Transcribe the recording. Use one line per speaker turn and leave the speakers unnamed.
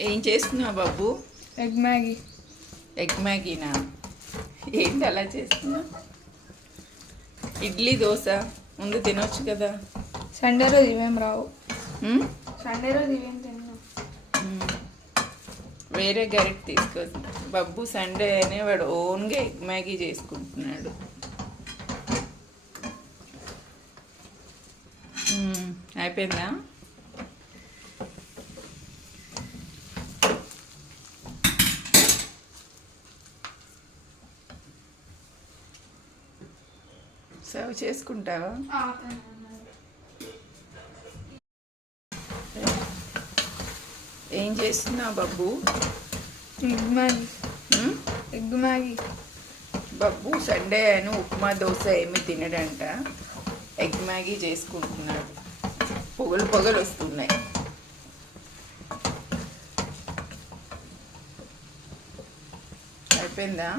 ఏం చేస్తున్నావు బాబు?
ఎగ్ మ్యాగీ
ఎగ్ మ్యాగీనా ఏంటి అలా చేస్తున్నావు? ఇడ్లీ దోశ ముందు తినొచ్చు కదా.
సండే రోజు ఇవేం రావు? సండే రోజు ఇవేం తిన్నాం.
వేరే గరిట తీసుకో బబ్బు సండే అనే వాడు ఓన్గా ఎగ్ మ్యాగీ చేసుకుంటున్నాడు. అయిపోయిందా? సర్వ్ చేసుకుంటావా? ఏం చేస్తున్నావు Babbu?
Egg Maggi? Egg Maggi.
Babbu Sunday అని ఉప్మా దోశ ఏమి తినడంట. ఎగ్ మ్యాగీ చేసుకుంటున్నాడు. పొగలు పొగలు వస్తున్నాయి. అయిపోయిందా?